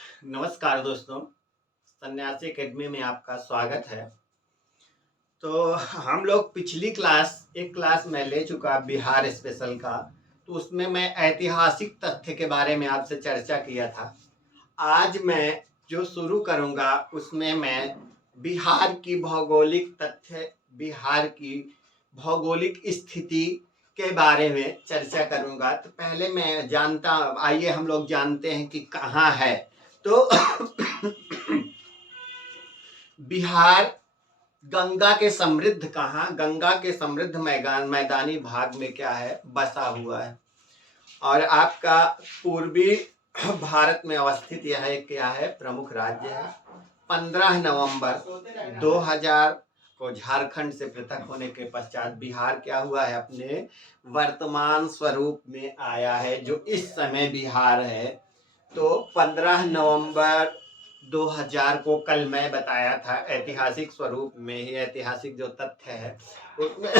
नमस्कार दोस्तों, सन्यासी एकेडमी में आपका स्वागत है। तो हम लोग पिछली क्लास एक क्लास मैं ले चुका बिहार स्पेशल का, तो उसमें मैं ऐतिहासिक तथ्य के बारे में आपसे चर्चा किया था। आज मैं जो शुरू करूंगा उसमें मैं बिहार की भौगोलिक तथ्य, बिहार की भौगोलिक स्थिति के बारे में चर्चा करूंगा। तो पहले मैं आइए हम लोग जानते हैं कि कहाँ है। तो बिहार गंगा के समृद्ध गंगा के समृद्ध मैदानी भाग में क्या है, बसा हुआ है। और आपका पूर्वी भारत में अवस्थित यह एक क्या है, प्रमुख राज्य है। 15 नवंबर 2000 को झारखंड से पृथक होने के पश्चात बिहार क्या हुआ है, अपने वर्तमान स्वरूप में आया है, जो इस समय बिहार है। तो 15 नवंबर 2000 को कल मैं बताया था, ऐतिहासिक स्वरूप में ही, ऐतिहासिक जो तथ्य है उसमें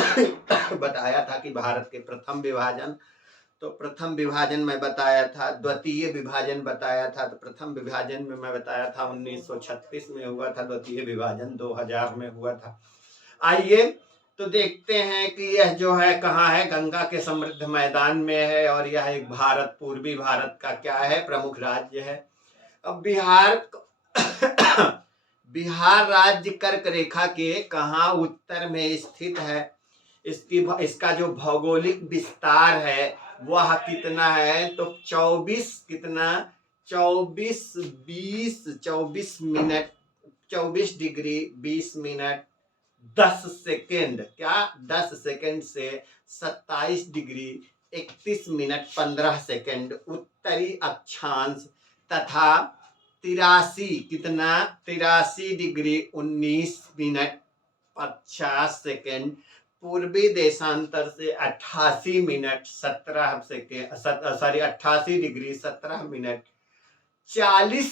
बताया था कि भारत के प्रथम विभाजन, तो प्रथम विभाजन में बताया था, द्वितीय विभाजन बताया था। तो प्रथम विभाजन में मैं बताया था 1936 में हुआ था, द्वितीय विभाजन 2000 में हुआ था। आइए तो देखते हैं कि यह जो है कहाँ है, गंगा के समृद्ध मैदान में है, और यह एक भारत, पूर्वी भारत का क्या है, प्रमुख राज्य है। अब बिहार राज्य कर्क रेखा के कहाँ उत्तर में स्थित है। इसका जो भौगोलिक विस्तार है वह कितना है, तो 24 डिग्री 20 मिनट 10 सेकेंड, क्या 10 सेकेंड से 27 डिग्री 31 मिनट 15 सेकेंड उत्तरी अक्षांश, तथा 83 डिग्री 19 मिनट 50 सेकेंड पूर्वी देशांतर से 88 minute 17 second, 88 degree 17 minute 40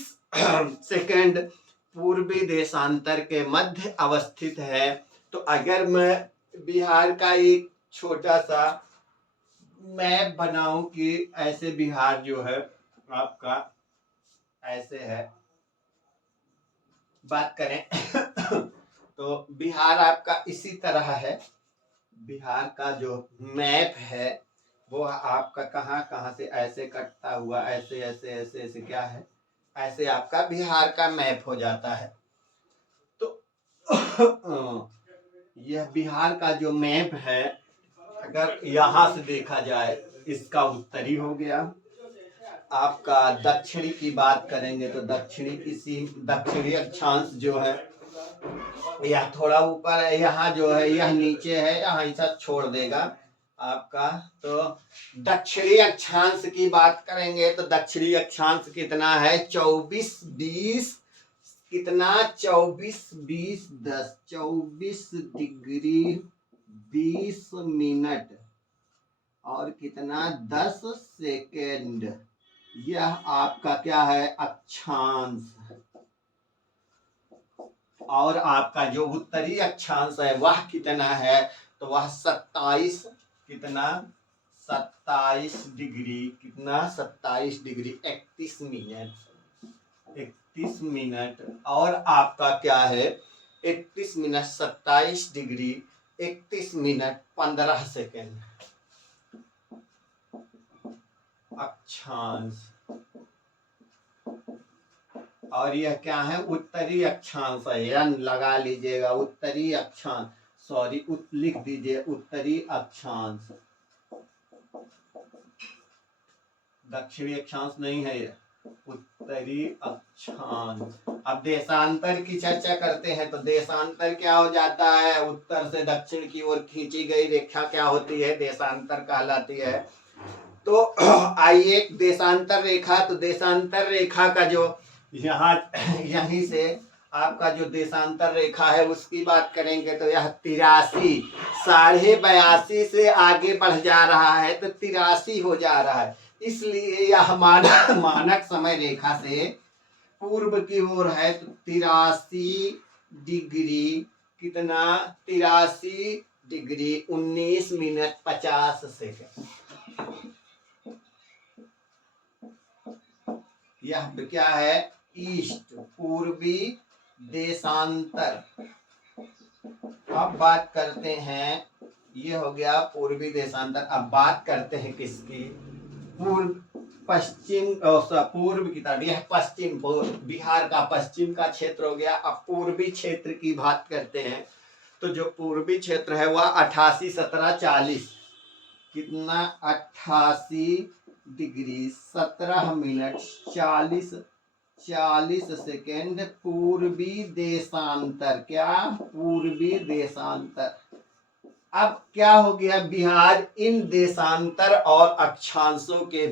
second पूर्वी देशांतर के मध्य अवस्थित है। तो अगर मैं बिहार का एक छोटा सा मैप बनाऊं कि ऐसे बिहार जो है आपका ऐसे है, बात करें तो बिहार आपका इसी तरह है। बिहार का जो मैप है वो आपका कहाँ कहाँ से ऐसे कटता हुआ, ऐसे ऐसे ऐसे ऐसे क्या है, ऐसे आपका बिहार का मैप हो जाता है। तो यह बिहार का जो मैप है, अगर यहाँ से देखा जाए, इसका उत्तरी हो गया। आपका दक्षिणी की बात करेंगे तो दक्षिणी अक्षांश जो है यह थोड़ा ऊपर है, यहाँ जो है यह नीचे है, यहाँ ऐसा छोड़ देगा आपका। तो दक्षिणी अक्षांश की बात करेंगे तो दक्षिणी अक्षांश कितना है, 24 कितना 24 डिग्री 20 मिनट और कितना 10 सेकेंड, यह आपका क्या है, अक्षांश। और आपका जो उत्तरी अक्षांश है वह कितना है, तो वह 27 कितना 27 डिग्री कितना 27 डिग्री 31 मिनट और आपका क्या है 31 मिनट 27 डिग्री 31 मिनट 15 सेकेंड अक्षांश। और यह क्या है, उत्तरी अक्षांश है, यन लगा लीजिएगा, उत्तरी अक्षांश, सॉरी लिख दीजिए उत्तरी अक्षांश, दक्षिणी अक्षांश नहीं है, यह उत्तरी अक्षांश। अब देशांतर की चर्चा करते हैं तो देशांतर क्या हो जाता है, उत्तर से दक्षिण की ओर खींची गई रेखा क्या होती है, देशांतर कहलाती है। तो आइए देशांतर रेखा, तो देशांतर रेखा का जो यहाँ यहीं से आपका जो देशांतर रेखा है उसकी बात करेंगे तो यह 83 82.5 से आगे बढ़ जा रहा है, तो 83 हो जा रहा है, इसलिए यह मानक समय रेखा से पूर्व की ओर है। तो 83 डिग्री कितना 83 डिग्री 19 मिनट 50 सेकेंड, यह क्या है ईस्ट, पूर्वी देशांतर। अब बात करते हैं, ये हो गया पूर्वी देशांतर। अब बात करते हैं किसकी, पूर्व पश्चिम पूर्व की तरफ। यह पश्चिम, बिहार का पश्चिम का क्षेत्र हो गया। अब पूर्वी क्षेत्र की बात करते हैं, तो जो पूर्वी क्षेत्र है वह 88 17 40, कितना 88 डिग्री 17 मिनट 40 सेकेंड पूर्वी देशांतर। क्या, पूर्वी देशांतर। अब क्या हो गया, बिहार इन देशांतर और अक्षांशों के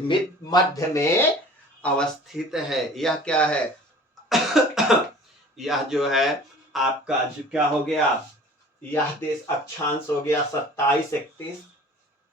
मध्य में अवस्थित है। यह क्या है यह जो है आपका जो क्या हो गया, यह देश अक्षांश हो गया 27 31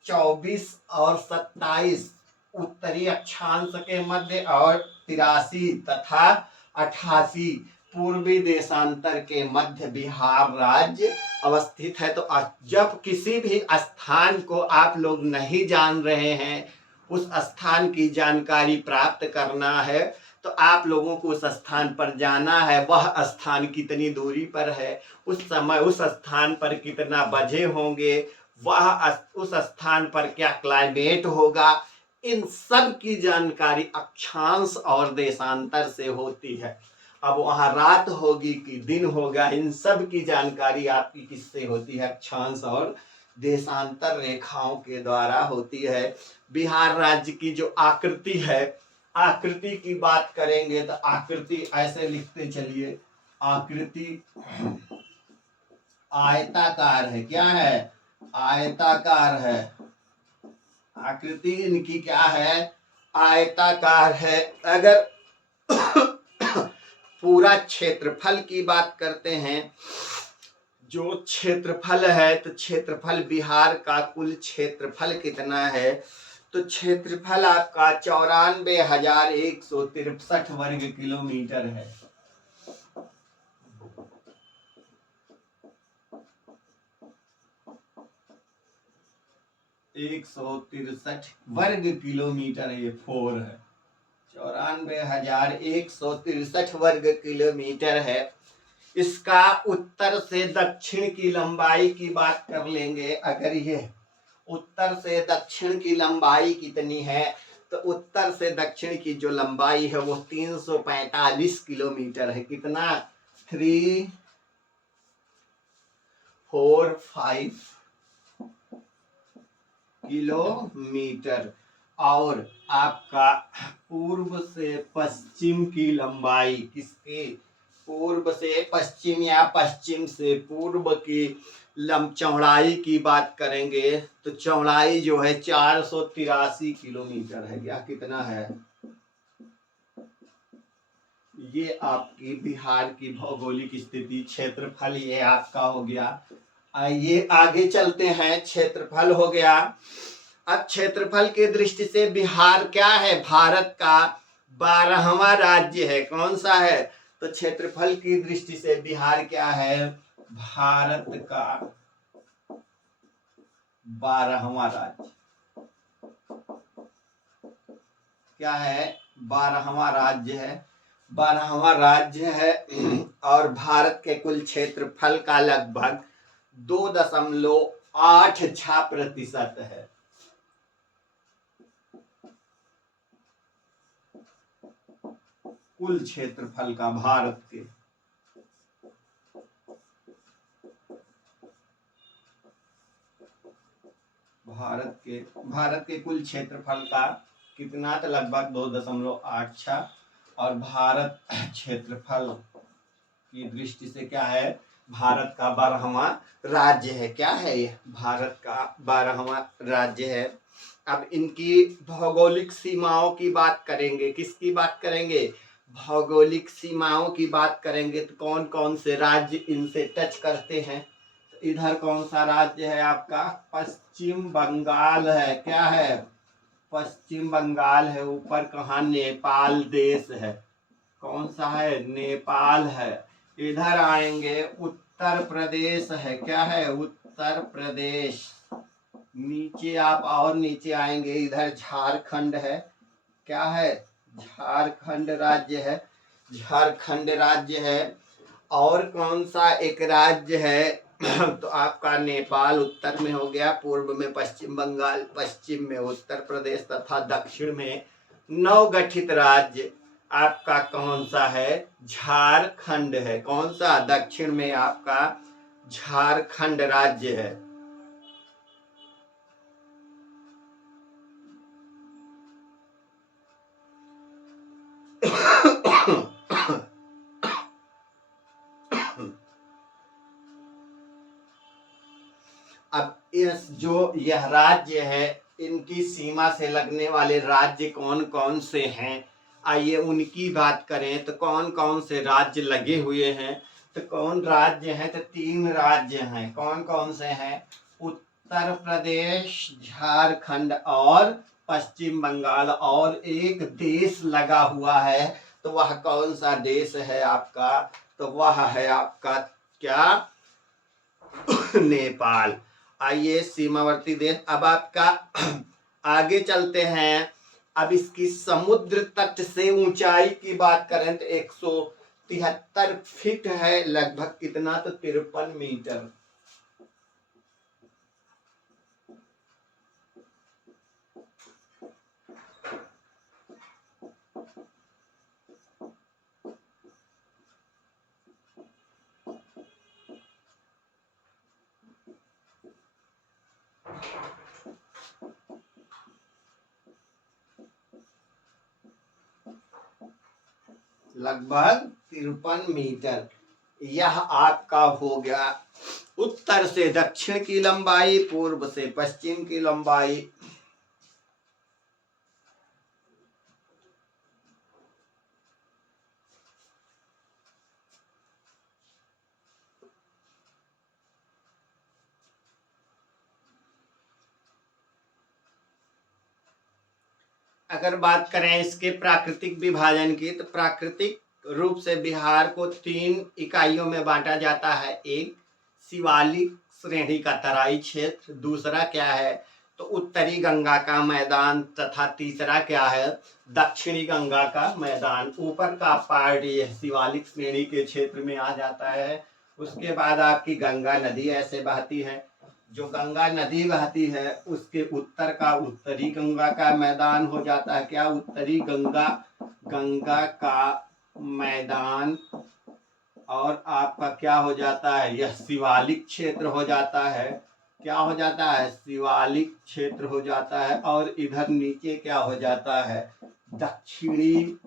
24 और 27 उत्तरी अक्षांश के मध्य, और 83 तथा 88 पूर्वी देशांतर के मध्य बिहार राज्य अवस्थित है। तो जब किसी भी स्थान को आप लोग नहीं जान रहे हैं, उस स्थान की जानकारी प्राप्त करना है, तो आप लोगों को उस स्थान पर जाना है। वह स्थान कितनी दूरी पर है, उस समय उस स्थान पर कितना बजे होंगे, वह उस स्थान पर क्या क्लाइमेट होगा, इन सब की जानकारी अक्षांश और देशांतर से होती है। अब वहां रात होगी कि दिन होगा, इन सब की जानकारी आपकी किससे होती है, अक्षांश और देशांतर रेखाओं के द्वारा होती है। बिहार राज्य की जो आकृति है, आकृति की बात करेंगे तो आकृति ऐसे लिखते चलिए, आकृति आयताकार है। क्या है, आयताकार है। आकृति इनकी क्या है, आयताकार है। अगर पूरा क्षेत्रफल की बात करते हैं, जो क्षेत्रफल है, तो क्षेत्रफल बिहार का कुल क्षेत्रफल कितना है, तो क्षेत्रफल आपका 94,163 वर्ग किलोमीटर है। 163 वर्ग किलोमीटर, ये 4 है। 94,163 वर्ग किलोमीटर है। इसका उत्तर से दक्षिण की लंबाई की बात कर लेंगे। अगर ये उत्तर से दक्षिण की लंबाई कितनी है, तो उत्तर से दक्षिण की जो लंबाई है वो 345 किलोमीटर है। कितना, 345 किलोमीटर। और आपका पूर्व से पश्चिम की लंबाई, किसकी, पूर्व से पश्चिम या पश्चिम से पूर्व की चौड़ाई की बात करेंगे, तो चौड़ाई जो है 483 किलोमीटर है। क्या, कितना है, ये आपकी बिहार की भौगोलिक स्थिति, क्षेत्रफल ये आपका हो गया। आइए आगे चलते हैं। क्षेत्रफल हो गया। अब क्षेत्रफल की दृष्टि से बिहार क्या है, भारत का 12वां राज्य है। कौन सा है, तो क्षेत्रफल की दृष्टि से बिहार क्या है, भारत का 12वां राज्य। क्या है, 12वां राज्य है। 12वां राज्य है और भारत के कुल क्षेत्रफल का लगभग 2.86% है। कुल क्षेत्रफल का भारत के कुल क्षेत्रफल का कितना, तो लगभग 2.86। और भारत क्षेत्रफल की दृष्टि से क्या है, भारत का 12वां राज्य है। क्या है ये, भारत का 12वां राज्य है। अब इनकी भौगोलिक सीमाओं की बात करेंगे। किसकी बात करेंगे, भौगोलिक सीमाओं की बात करेंगे। तो कौन कौन से राज्य इनसे टच करते हैं, तो इधर कौन सा राज्य है आपका, पश्चिम बंगाल है। क्या है, पश्चिम बंगाल है। ऊपर कहाँ, नेपाल देश है। कौन सा है, नेपाल है। इधर आएंगे, उत्तर प्रदेश है। क्या है, उत्तर प्रदेश। नीचे आप और नीचे आएंगे, इधर झारखंड है। क्या है, झारखंड राज्य है। झारखंड राज्य है। और कौन सा एक राज्य है तो आपका नेपाल उत्तर में हो गया, पूर्व में पश्चिम बंगाल, पश्चिम में उत्तर प्रदेश तथा दक्षिण में नवगठित राज्य आपका कौन सा है? झारखंड है। कौन सा? दक्षिण में आपका झारखंड राज्य है। अब इस जो यह राज्य है, इनकी सीमा से लगने वाले राज्य कौन कौन से हैं, आइए उनकी बात करें। तो कौन कौन से राज्य लगे हुए हैं? तो कौन राज्य हैं? तो 3 राज्य हैं। कौन कौन से हैं? उत्तर प्रदेश, झारखंड और पश्चिम बंगाल। और एक देश लगा हुआ है, तो वह कौन सा देश है आपका? तो वह है आपका क्या? नेपाल। आइए सीमावर्ती देश। अब आपका आगे चलते हैं। अब इसकी समुद्र तट से ऊंचाई की बात करें तो 173 फीट है, लगभग कितना? तो 53 मीटर। लगभग 53 मीटर। यह आपका हो गया उत्तर से दक्षिण की लंबाई, पूर्व से पश्चिम की लंबाई। अगर बात करें इसके प्राकृतिक विभाजन की, तो प्राकृतिक रूप से बिहार को 3 इकाइयों में बांटा जाता है। एक शिवालिक श्रेणी का तराई क्षेत्र, दूसरा क्या है? तो उत्तरी गंगा का मैदान, तथा तीसरा क्या है? दक्षिणी गंगा का मैदान। ऊपर का पार्ट ये शिवालिक श्रेणी के क्षेत्र में आ जाता है। उसके बाद आपकी गंगा नदी ऐसे बहती है। जो गंगा नदी बहती है उसके उत्तर का उत्तरी गंगा का मैदान हो जाता है। क्या? उत्तरी गंगा, गंगा का मैदान। और आपका क्या हो जाता है? यह शिवालिक क्षेत्र हो जाता है। क्या हो जाता है? शिवालिक क्षेत्र हो जाता है। और इधर नीचे क्या हो जाता है? दक्षिणी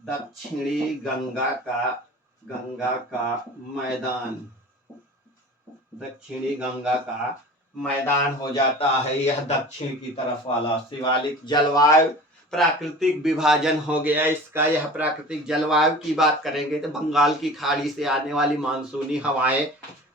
दक्षिणी गंगा का मैदान। दक्षिणी गंगा का मैदान हो जाता है। यह दक्षिण की तरफ वाला शिवालिक। जलवायु प्राकृतिक विभाजन हो गया इसका। यह प्राकृतिक जलवायु की बात करेंगे तो बंगाल की खाड़ी से आने वाली मानसूनी हवाएं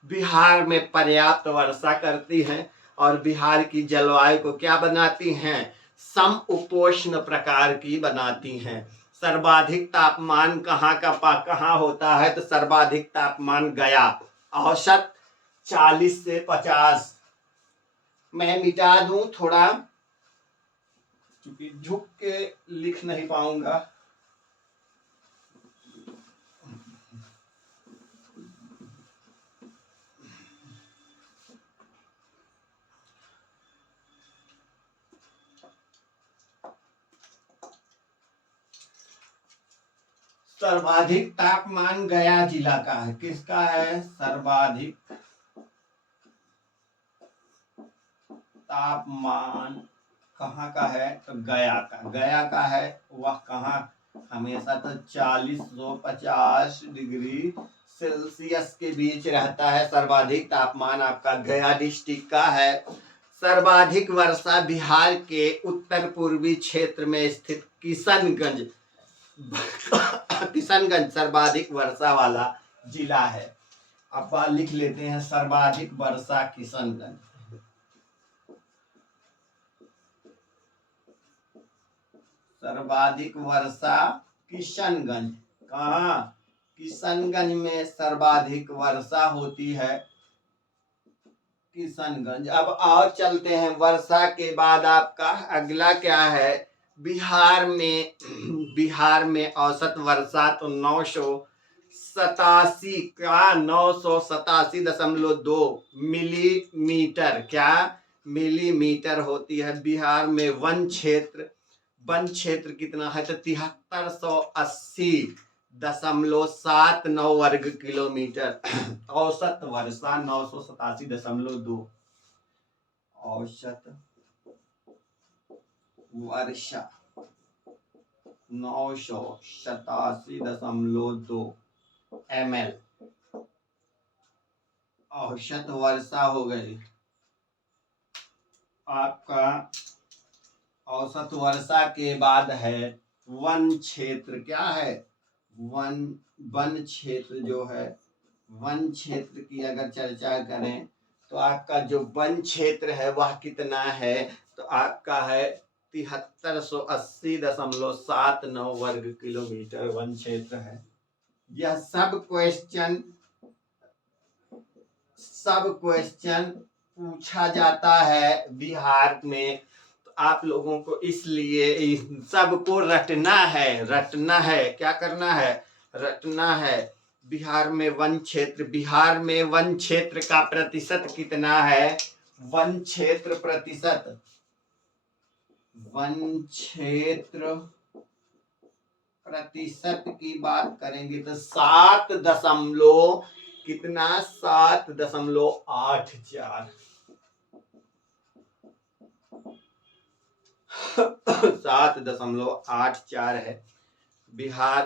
बिहार में पर्याप्त वर्षा करती हैं और बिहार की जलवायु को क्या बनाती हैं? सम उपोष्ण प्रकार की बनाती हैं। सर्वाधिक तापमान कहाँ होता है? तो सर्वाधिक तापमान गया, औसत 40 से 50। मैं मिटा दूं थोड़ा, क्योंकि झुक के लिख नहीं पाऊंगा। सर्वाधिक तापमान गया जिला का है। किसका है? सर्वाधिक तापमान कहाँ का है? तो गया का। गया का है वह कहाँ? हमेशा तो 40 से 50 डिग्री सेल्सियस के बीच रहता है। सर्वाधिक तापमान आपका गया डिस्ट्रिक्ट का है। सर्वाधिक वर्षा बिहार के उत्तर पूर्वी क्षेत्र में स्थित किशनगंज किशनगंज सर्वाधिक वर्षा वाला जिला है। अब लिख लेते हैं सर्वाधिक वर्षा किशनगंज। सर्वाधिक वर्षा किशनगंज। कहाँ? किशनगंज में सर्वाधिक वर्षा होती है। किशनगंज। अब और चलते हैं। वर्षा के बाद आपका अगला क्या है? बिहार में औसत वर्षा तो 987.2 मिलीमीटर, क्या मिलीमीटर होती है। बिहार में वन क्षेत्र कितना है, तो 7380.79 वर्ग किलोमीटर। औसत वर्षा 987.2, औसत वर्षा 987.2 ml औसत वर्षा हो गई आपका। औसत वर्षा के बाद है वन क्षेत्र, क्या है, वन क्षेत्र जो है, वन क्षेत्र की अगर चर्चा करें तो आपका जो वन क्षेत्र है वह कितना है, तो आपका है 7380.79 वर्ग किलोमीटर वन क्षेत्र है। यह सब क्वेश्चन पूछा जाता है बिहार में, तो आप लोगों को इसलिए इन सबको रटना है, क्या करना है, रटना है। बिहार में वन क्षेत्र का प्रतिशत कितना है, वन क्षेत्र प्रतिशत की बात करेंगे तो 7.84 है बिहार।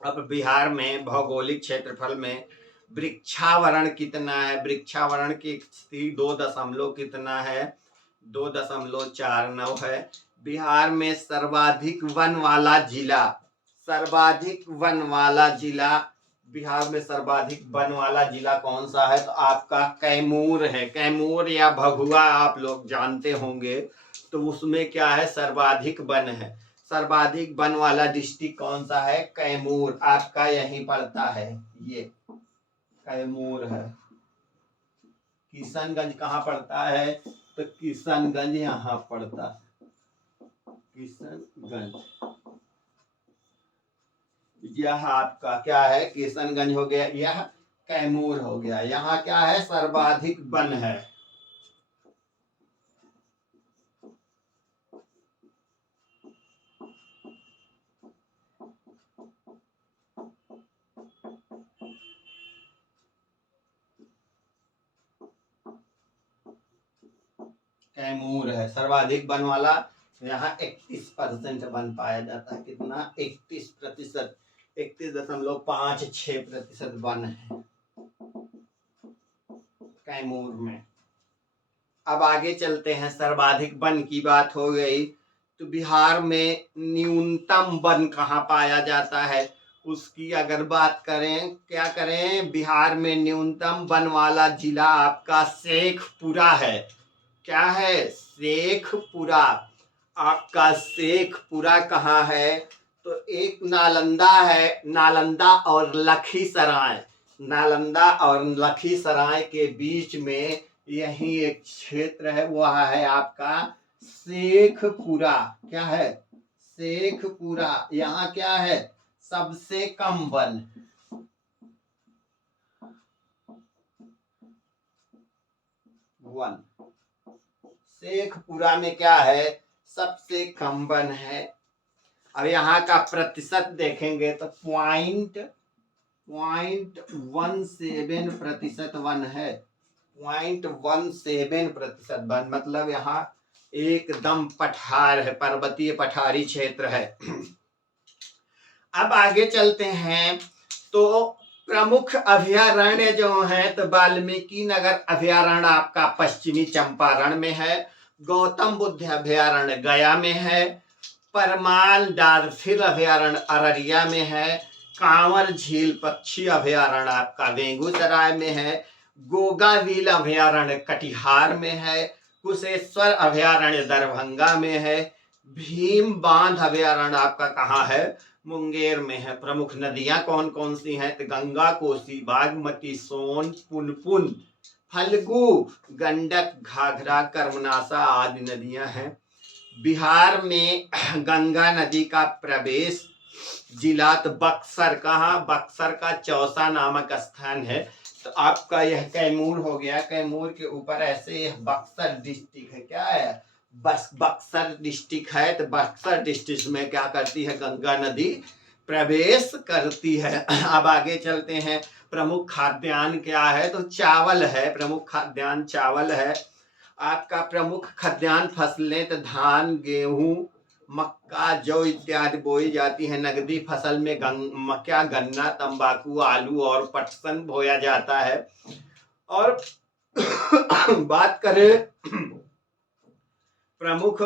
अब बिहार में भौगोलिक क्षेत्रफल में वृक्षावरण कितना है, वृक्षावरण की स्थिति 2 कितना है, 2.49 है। बिहार में सर्वाधिक वन वाला जिला कौन सा है, तो आपका कैमूर है। कैमूर या भभुआ आप लोग जानते होंगे, तो उसमें क्या है, सर्वाधिक वन है। सर्वाधिक वन वाला डिस्ट्रिक्ट कौन सा है, कैमूर, आपका यहीं पड़ता है, ये कैमूर है। किशनगंज कहाँ पड़ता है, तो किशनगंज यहाँ पड़ता है, किशनगंज, यह आपका क्या है, किशनगंज हो गया, यह कैमूर हो गया। यहाँ क्या है, सर्वाधिक वन है। कैमूर है सर्वाधिक वन वाला। यहाँ 31% वन पाया जाता है, कितना, 31%, 31.56% वन है कैमूर में। अब आगे चलते हैं, सर्वाधिक वन की बात हो गई, तो बिहार में न्यूनतम वन कहाँ पाया जाता है, उसकी अगर बात करें, क्या करें, बिहार में न्यूनतम वन वाला जिला आपका शेखपुरा है। क्या है, शेखपुरा। आपका शेखपुरा कहाँ है, तो एक नालंदा है, नालंदा और लखीसराय के बीच में यही एक क्षेत्र है, वह है आपका शेखपुरा। क्या है, शेखपुरा। यहाँ क्या है, सबसे कम वन, शेखपुरा में क्या है, सबसे कम वन है। अब यहाँ का प्रतिशत देखेंगे तो 0.17% वन है, 0.17% वन, मतलब यहाँ एकदम पठार है, पर्वतीय पठारी क्षेत्र है। अब आगे चलते हैं, तो प्रमुख अभयारण्य जो है, तो वाल्मीकि नगर अभयारण्य आपका पश्चिमी चंपारण में है, गौतम बुद्ध अभयारण्य गया में है, परमाल डालफिल अभयारण्य अररिया में है, कांवर झील पक्षी अभयारण्य आपका बेगूसराय में है, गोगावील अभयारण्य कटिहार में है, कुशेश्वर अभयारण्य दरभंगा में है, भीम बांध अभयारण्य आपका कहाँ है, मुंगेर में है। प्रमुख नदियां कौन कौन सी हैं, तो गंगा, कोसी, बागमती, सोन, पुनपुन, फल्गु, गंडक, घाघरा, कर्मनाशा आदि नदियां हैं। बिहार में गंगा नदी का प्रवेश जिला तो बक्सर, कहाँ, बक्सर का चौसा नामक स्थान है। तो आपका यह कैमूर हो गया, कैमूर के ऊपर ऐसे यह बक्सर डिस्ट्रिक्ट है। क्या है, बस बक्सर डिस्ट्रिक्ट है। तो बक्सर डिस्ट्रिक्ट में क्या करती है, गंगा नदी प्रवेश करती है। अब आगे चलते हैं। प्रमुख खाद्यान्न क्या है, तो चावल है, प्रमुख खाद्यान्न चावल है। आपका प्रमुख खाद्यान्न फसलें तो धान, गेहूं, मक्का, जौ इत्यादि बोई जाती है। नगदी फसल में मक्का, गन्ना, तंबाकू, आलू और पटसन बोया जाता है। और बात करें प्रमुख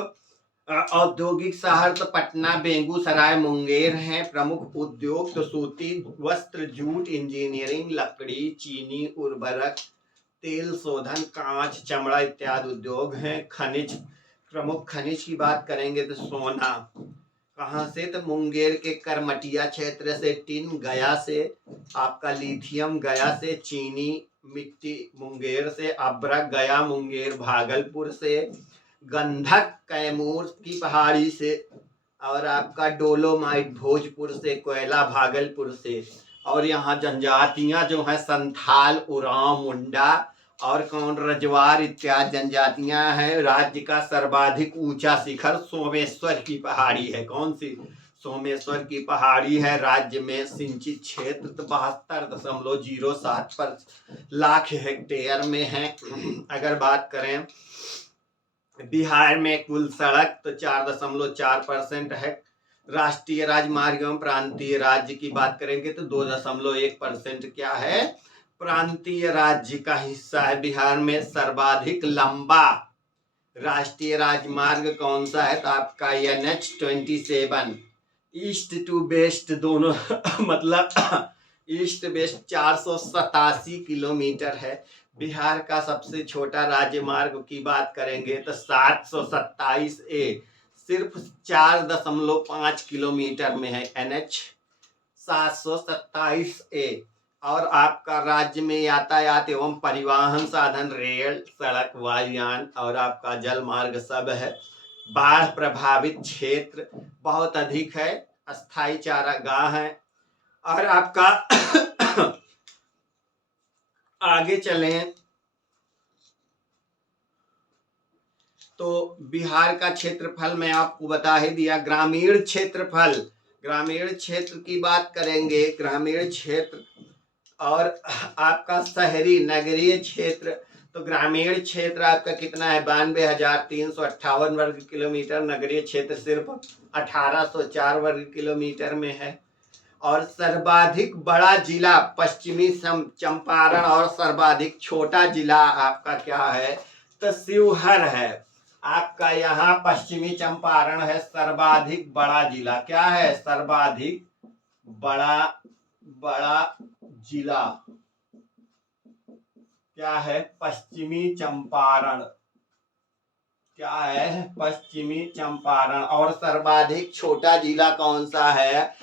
औद्योगिक शहर तो पटना, बेगूसराय, मुंगेर हैं। प्रमुख उद्योग तो सूती वस्त्र, जूट, इंजीनियरिंग, लकड़ी, चीनी, उर्वरक, तेल शोधन, कांच, चमड़ा इत्यादि उद्योग हैं। खनिज, प्रमुख खनिज की बात करेंगे तो सोना, कहाँ से, तो मुंगेर के करमटिया क्षेत्र से, टिन गया से, आपका लिथियम गया से, चीनी मिट्टी मुंगेर से, अब्रक गया, मुंगेर, भागलपुर से, गंधक कैमूर की पहाड़ी से, और आपका डोलोमाइट भोजपुर से, कोयला भागलपुर से। और यहाँ जनजातियां जो हैं संथाल, उरांव, मुंडा और कौन, रजवार इत्यादि जनजातियां हैं। राज्य का सर्वाधिक ऊंचा शिखर सोमेश्वर की पहाड़ी है। कौन सी, सोमेश्वर की पहाड़ी है। राज्य में सिंचित क्षेत्र तो 72.07 पर लाख हेक्टेयर में है। अगर बात करें बिहार में कुल सड़क तो 4.4% है। राष्ट्रीय राजमार्ग एवं प्रांतीय राज्य की बात करेंगे तो 2.1% क्या है, प्रांतीय राज्य का हिस्सा है। बिहार में सर्वाधिक लंबा राष्ट्रीय राजमार्ग कौन सा है, तो आपका NH-27 ईस्ट टू वेस्ट दोनों मतलब ईस्ट वेस्ट 487 किलोमीटर है। बिहार का सबसे छोटा राजमार्ग की बात करेंगे तो 727A सिर्फ 4.5 किलोमीटर में है, NH 727A। और आपका राज्य में यातायात एवं परिवहन साधन रेल, सड़क, वायुयान और आपका जल मार्ग सब है। बाढ़ प्रभावित क्षेत्र बहुत अधिक है, अस्थायी चारागाह है। और आपका आगे चलें तो बिहार का क्षेत्रफल मैं आपको बता ही दिया। ग्रामीण क्षेत्रफल, ग्रामीण क्षेत्र की बात करेंगे, ग्रामीण क्षेत्र और आपका शहरी नगरीय क्षेत्र। तो ग्रामीण क्षेत्र आपका कितना है, 92,358 वर्ग किलोमीटर। नगरीय क्षेत्र सिर्फ 1,804 वर्ग किलोमीटर में है। और सर्वाधिक बड़ा जिला पश्चिमी चंपारण और सर्वाधिक छोटा जिला आपका क्या है, तो शिवहर है। आपका यहाँ पश्चिमी चंपारण है सर्वाधिक बड़ा जिला। क्या है, सर्वाधिक बड़ा जिला क्या है, पश्चिमी चंपारण। क्या है, पश्चिमी चंपारण। और सर्वाधिक छोटा जिला कौन सा है,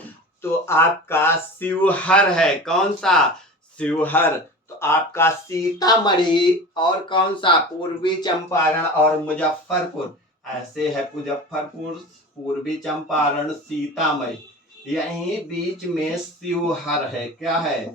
तो आपका शिवहर है। कौन सा, शिवहर। तो आपका सीतामढ़ी और कौन सा, पूर्वी चंपारण और मुजफ्फरपुर, ऐसे है। मुजफ्फरपुर, पूर्वी चंपारण, सीतामढ़ी, यहीं बीच में शिवहर है। क्या है,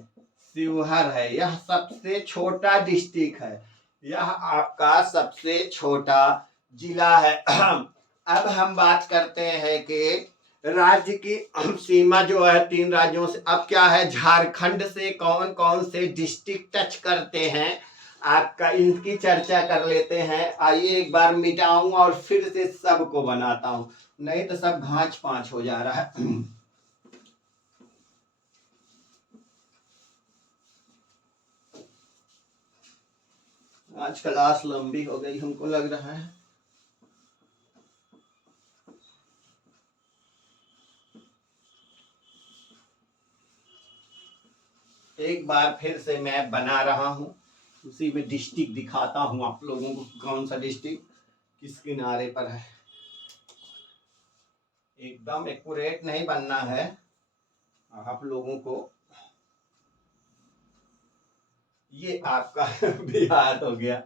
शिवहर है। यह सबसे छोटा डिस्ट्रिक्ट है, यह आपका सबसे छोटा जिला है। अब हम बात करते हैं कि राज्य की सीमा जो है 3 राज्यों से। अब क्या है, झारखंड से कौन कौन से डिस्ट्रिक्ट टच करते हैं, आपका इनकी चर्चा कर लेते हैं। आइए एक बार मिटाऊं और फिर से सबको बनाता हूं, नहीं तो सब घांच पांच हो जा रहा है। आज क्लास लंबी हो गई हमको लग रहा है। एक बार फिर से मैं बना रहा हूं, उसी में डिस्ट्रिक्ट दिखाता हूं आप लोगों को, कौन सा डिस्ट्रिक्ट किस किनारे पर है। एकदम एक्यूरेट नहीं बनना है आप लोगों को। ये आपका बिहार हो गया,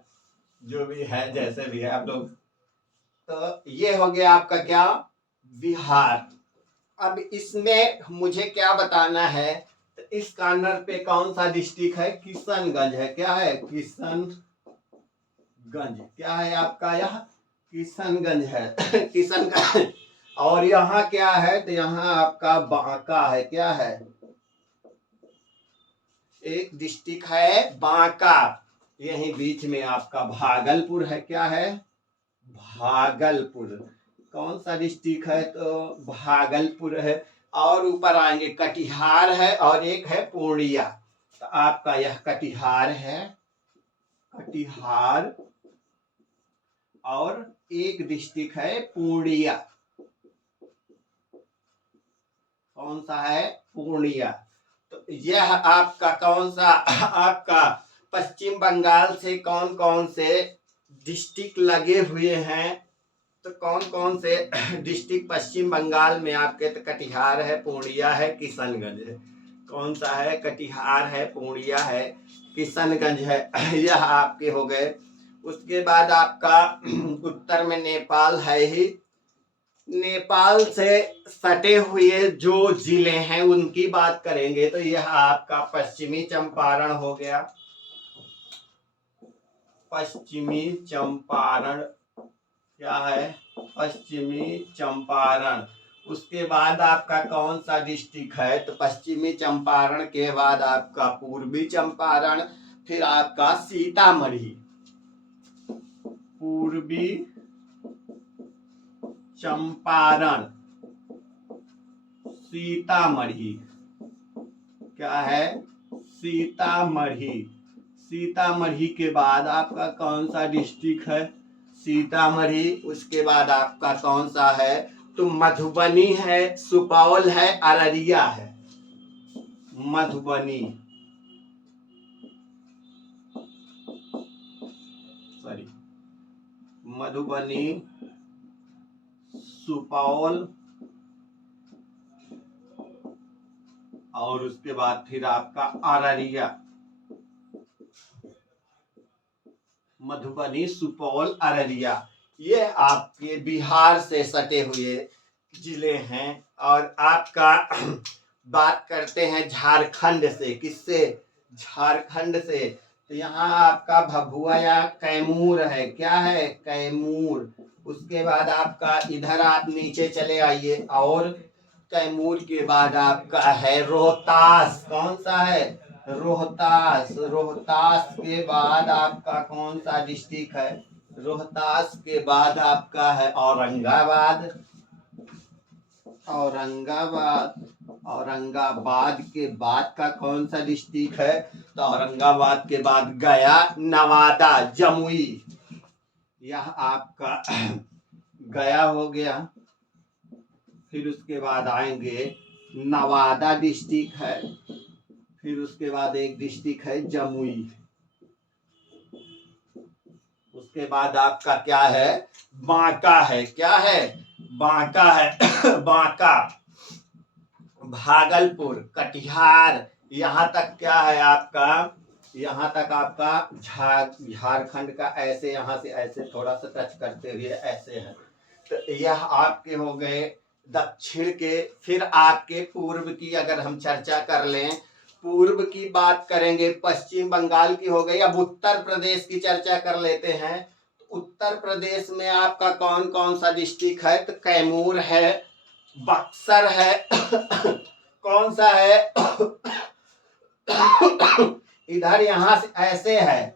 जो भी है जैसे भी है आप लोग तो ये हो गया आपका क्या, बिहार। अब इसमें मुझे क्या बताना है, तो इस कॉर्नर पे कौन सा डिस्ट्रिक्ट है, किशनगंज है। क्या है, किशनगंज। क्या है आपका, यह किशनगंज है। किशनगंज। और यहाँ क्या है, तो यहाँ आपका बांका है। क्या है, एक डिस्ट्रिक्ट है बांका। यही बीच में आपका भागलपुर है। क्या है, भागलपुर। कौन सा डिस्ट्रिक्ट है, तो भागलपुर है। और ऊपर आएंगे कटिहार है, और एक है पूर्णिया। तो आपका यह कटिहार है, कटिहार। और एक डिस्ट्रिक्ट है पूर्णिया। कौन सा है, पूर्णिया। तो यह आपका कौन सा, आपका पश्चिम बंगाल से कौन कौन से डिस्ट्रिक्ट लगे हुए हैं, तो कौन कौन से डिस्ट्रिक्ट पश्चिम बंगाल में आपके, तो कटिहार है, पूर्णिया है, किशनगंज है। कौन सा है, कटिहार है, पूर्णिया है, किशनगंज है। यह आपके हो गए। उसके बाद आपका उत्तर में नेपाल है ही। नेपाल से सटे हुए जो जिले हैं उनकी बात करेंगे, तो यह आपका पश्चिमी चंपारण हो गया। पश्चिमी चंपारण, क्या है, पश्चिमी चंपारण। उसके बाद आपका कौन सा डिस्ट्रिक्ट है, तो पश्चिमी चंपारण के बाद आपका पूर्वी चंपारण, फिर आपका सीतामढ़ी। पूर्वी चंपारण, सीतामढ़ी। क्या है, सीतामढ़ी। सीतामढ़ी के बाद आपका कौन सा डिस्ट्रिक्ट है, सीतामढ़ी। उसके बाद आपका कौन सा है, तो मधुबनी है, सुपौल है, अररिया है। मधुबनी, सॉरी, मधुबनी, सुपौल, और उसके बाद फिर आपका अररिया। मधुबनी, सुपौल, अररिया, ये आपके बिहार से सटे हुए जिले हैं। और आपका बात करते हैं झारखंड से। किससे, झारखंड से। तो यहाँ आपका भभुआ या कैमूर है। क्या है, कैमूर। उसके बाद आपका इधर आप नीचे चले आइए, और कैमूर के बाद आपका है रोहतास। कौन सा है, रोहतास। रोहतास के बाद आपका कौन सा डिस्ट्रिक्ट है, रोहतास के बाद आपका है औरंगाबाद। औरंगाबाद। औरंगाबाद के बाद का कौन सा डिस्ट्रिक्ट है, तो औरंगाबाद के बाद गया, नवादा, जमुई। यह आपका गया हो गया। फिर उसके बाद आएंगे नवादा डिस्ट्रिक्ट है। फिर उसके बाद एक डिस्ट्रिक्ट है जमुई। उसके बाद आपका क्या है, बांका है। क्या है, बांका है। बांका, भागलपुर, कटिहार। यहाँ तक क्या है आपका, यहाँ तक आपका झारखंड का ऐसे, यहाँ से ऐसे थोड़ा सा टच करते हुए ऐसे है। तो यह आपके हो गए दक्षिण के। फिर आपके पूर्व की अगर हम चर्चा कर लें, पूर्व की बात करेंगे, पश्चिम बंगाल की हो गई। अब उत्तर प्रदेश की चर्चा कर लेते हैं। उत्तर प्रदेश में आपका कौन कौन सा डिस्ट्रिक्ट है, तो कैमूर है, बक्सर है, कौन सा है, इधर यहाँ से ऐसे है,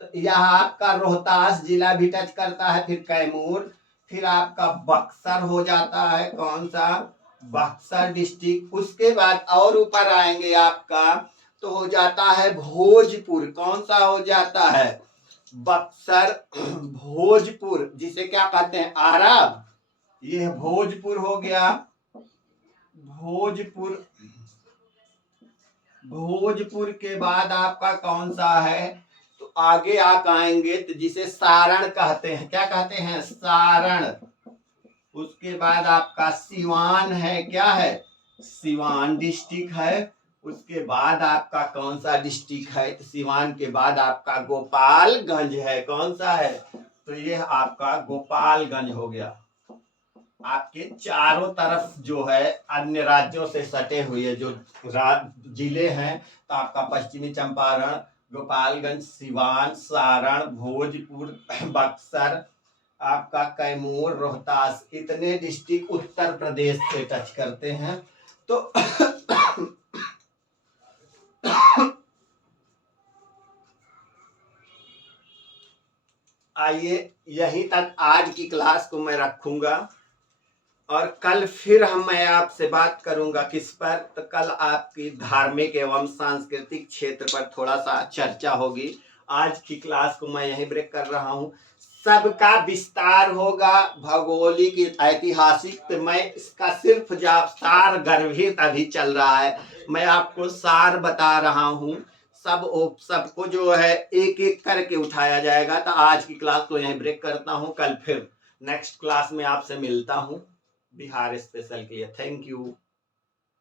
तो यह आपका रोहतास जिला भी टच करता है, फिर कैमूर, फिर आपका बक्सर हो जाता है। कौन सा, बक्सर डिस्ट्रिक्ट। उसके बाद और ऊपर आएंगे आपका, तो हो जाता है भोजपुर। कौन सा हो जाता है, बक्सर, भोजपुर, जिसे क्या कहते हैं, आरा। ये भोजपुर हो गया, भोजपुर। भोजपुर के बाद आपका कौन सा है, तो आगे आप आएंगे तो जिसे सारण कहते हैं। क्या कहते हैं, सारण। उसके बाद आपका सिवान है। क्या है, सिवान डिस्ट्रिक्ट है। उसके बाद आपका कौन सा डिस्ट्रिक्ट है, तो सिवान के बाद आपका गोपालगंज है। कौन सा है, तो ये आपका गोपालगंज हो गया। आपके चारों तरफ जो है अन्य राज्यों से सटे हुए जो जिले हैं, तो आपका पश्चिमी चंपारण, गोपालगंज, सिवान, सारण, भोजपुर, बक्सर, आपका कैमूर, रोहतास, इतने डिस्ट्रिक्ट उत्तर प्रदेश से टच करते हैं। तो आइए यहीं तक आज की क्लास को मैं रखूंगा, और कल फिर मैं आपसे बात करूंगा किस पर, तो कल आपकी धार्मिक एवं सांस्कृतिक क्षेत्र पर थोड़ा सा चर्चा होगी। आज की क्लास को मैं यहीं ब्रेक कर रहा हूं। सबका विस्तार होगा भौगोलिक ऐतिहासिक, तो मैं इसका सिर्फ सार गर्भित अभी चल रहा है, मैं आपको सार बता रहा हूं। सबको जो है एक एक करके उठाया जाएगा। तो आज की क्लास को यहीं ब्रेक करता हूं, कल फिर नेक्स्ट क्लास में आपसे मिलता हूं बिहार स्पेशल के लिए। Thank you.